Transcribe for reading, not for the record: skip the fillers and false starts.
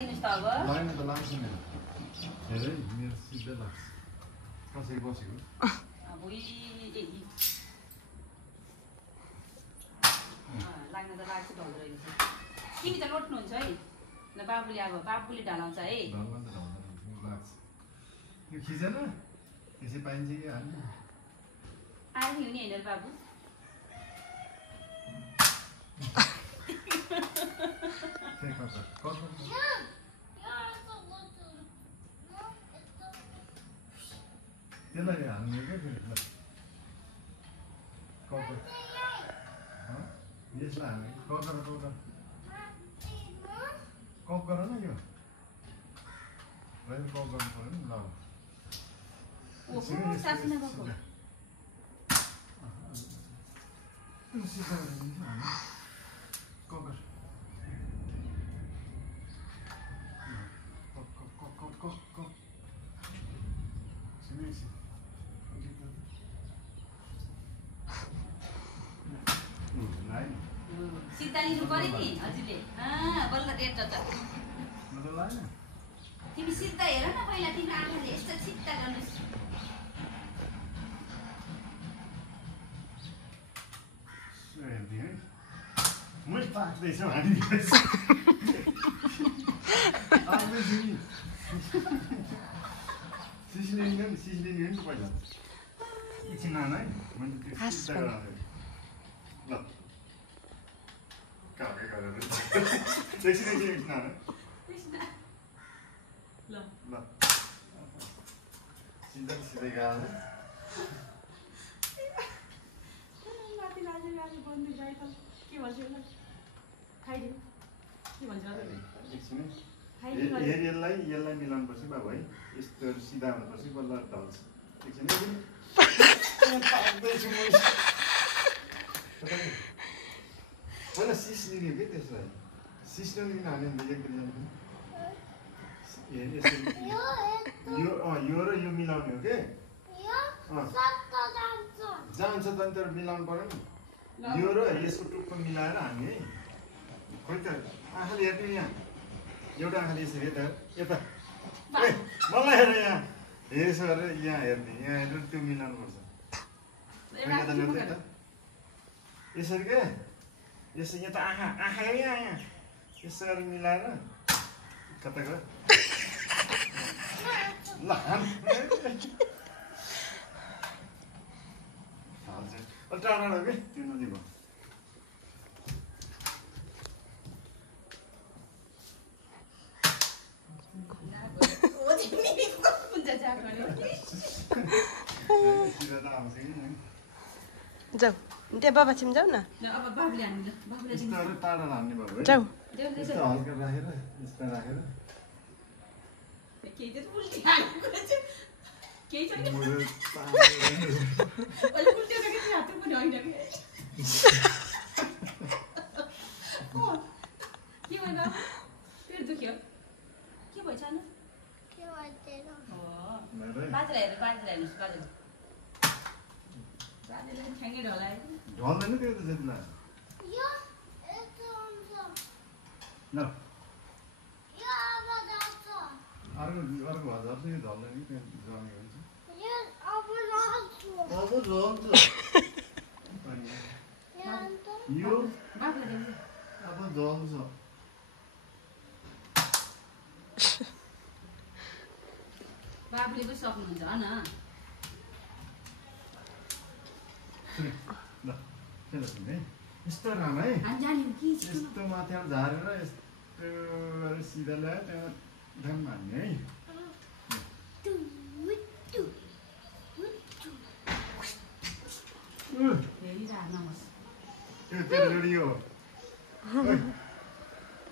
line त लाग्छ मेरो धेरै मेरो सिधै लाग्छ कसरी बसेको लाग्न त लाग्छ ढल्दो रहेछ तिमी त लोट्नुहुन्छ है ल बाबुले अब बाबुले ढलाउँछ है ढल्न त ढल्दैन लाग्छ यो खिचेन त्यसै पाइन्छ कि हाल्नु आर्मी हुने होइन बाबु त्यसलाई हाल्ने क्या फेरि ल ककर यसलाई हाल्ने ककर ककर न यो कक गर्नु पऱ्यो नि ल ककर सिधा लिनु पर्यो नि हजुरले बल्ल रेड छ तिमी सिधा हेर न पहिला तिम्रो आमाले यस्तो सिधा गर्नुहोस् मैले पाक्दैछ हामी सिस्लिङ पहिला एकछिन नाना है मैले त्यो सिधा ल काकै गरेर एकछिन नाना ल सिधै गएर यसलाई मिलाउनुपर्छ बाबु है यस्तो सिधा हुनुपर्छ बल्ल ढल्छ एकछिन पहिला सिस लिने कि त्यसलाई सिस लिन हाल्यो भने यो र यो मिलाउने हो कि जान्छ त तर मिलाउनु पर्यो नि यो र यसको टुप्पो मिलाएर हाल्ने है खोइ त आँखाले हेर्ने यहाँ एउटा आँखाले यसरी यता यता ए मलाई हेर यहाँ यसो गरेर यहाँ हेर्ने यहाँ हेरेर त्यो मिलाउनुपर्छ यसरी के यसो यहाँ त आँखा यहाँ यसो गरेर मिलाएर कता गयो ल टाढा के त्यो नदीको जाऊ त्यहाँ बाबा छिम जाऊ न टाढा हान्ने भयो जाऊ यस्तो हल्का राखेर यस्तो राखेर ढल्दैन त्यो त जतिलाई ल अर्को हजार चाहिँ यो ढल्दैन कि त्यहाँ जमेको हुन्छ यो अब जल्छ बाबुले पनि सक्नुहुन्छ न ल है यस्तो राम्रो है यस्तो माथि झारेर यस्तो गरेर सिधा ल्यायो त्यहाँ ढाङ हान्ने है त्यो तेरो जोडी हो